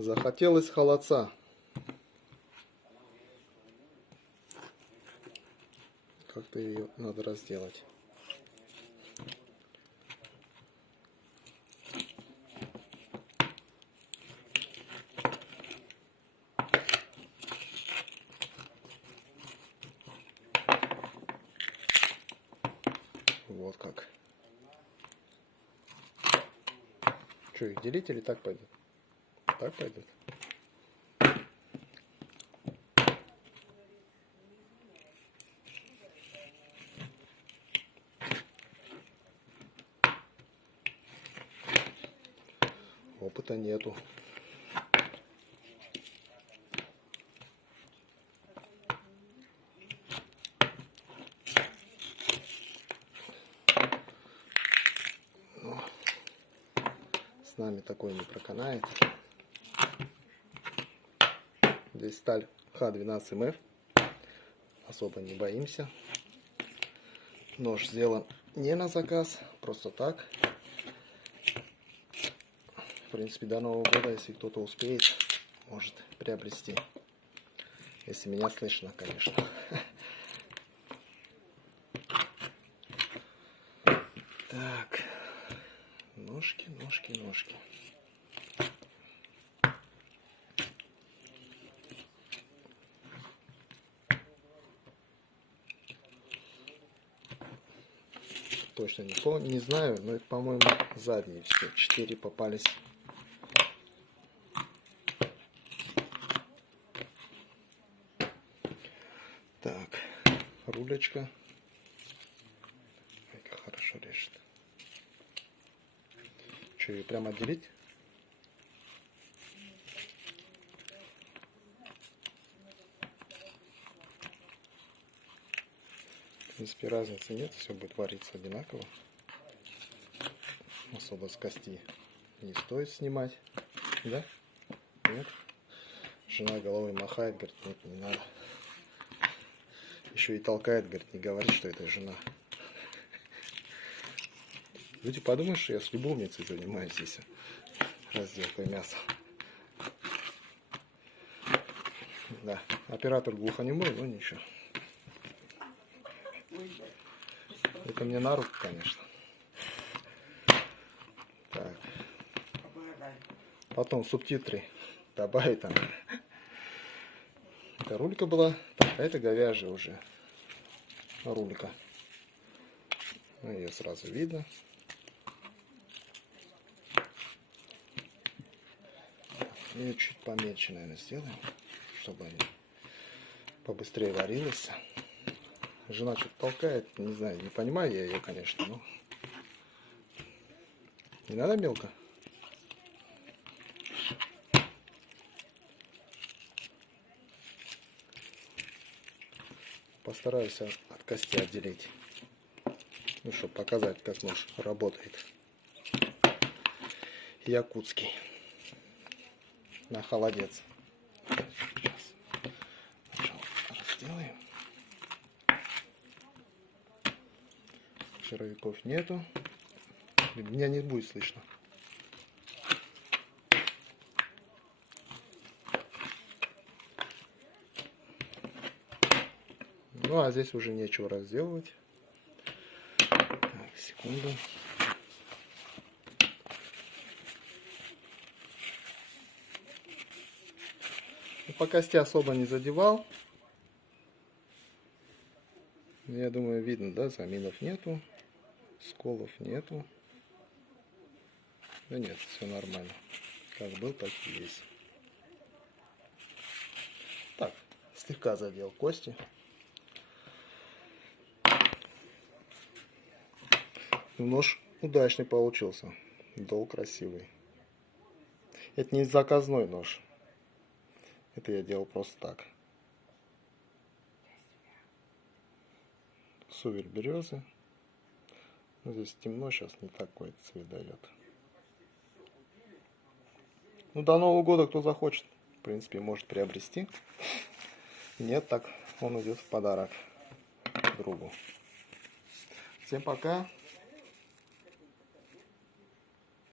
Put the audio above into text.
Захотелось холодца. Как-то ее надо разделать. Вот как. Что, их делить или так пойдет? Так пойдет. Опыта нету. Но с нами такой не проканает. Здесь сталь Х12МФ. Особо не боимся. Нож сделан не на заказ, просто так. В принципе, до Нового года, если кто-то успеет, может приобрести. Если меня слышно, конечно. Так. Ножки, ножки, ножки. Точно не знаю, но это, по-моему, задние все. 4 попались. Так, рулечка. Ой, как хорошо режет. Что, ее прямо отделить? В принципе, разницы нет, все будет вариться одинаково. Особо с кости не стоит снимать. Да? Нет? Жена головой махает, говорит, нет, не надо. Еще и толкает, говорит, не говори, что это жена. Люди подумают, что я с любовницей занимаюсь здесь разделкой мяса. Да, оператор глухонемой, но ничего. Это мне на руку, конечно. Так. Потом субтитры добавить там. Это рулька была, а это говяжья уже рулька. Ну, ее сразу видно. Ее чуть поменьше, наверное, сделаем, чтобы они побыстрее варились. Жена что-то толкает, не знаю, не понимаю я ее, конечно, но не надо мелко. Постараюсь от кости отделить, ну, чтобы показать, как нож работает. Якутский. На холодец. Сейчас разделаем. Жировиков нету. Меня не будет слышно. Ну а здесь уже нечего разделывать. Так, секунду. По кости особо не задевал. Я думаю, видно, да, заминов нету, сколов нету. Да нет, все нормально. Как был, так и есть. Так, слегка задел кости. Нож удачный получился. Дол красивый. Это не заказной нож. Это я делал просто так. Сувель березы. Но здесь темно, сейчас не такой цвет дает. Ну, до Нового года кто захочет, в принципе, может приобрести. Нет, так он идет в подарок другу. Всем пока.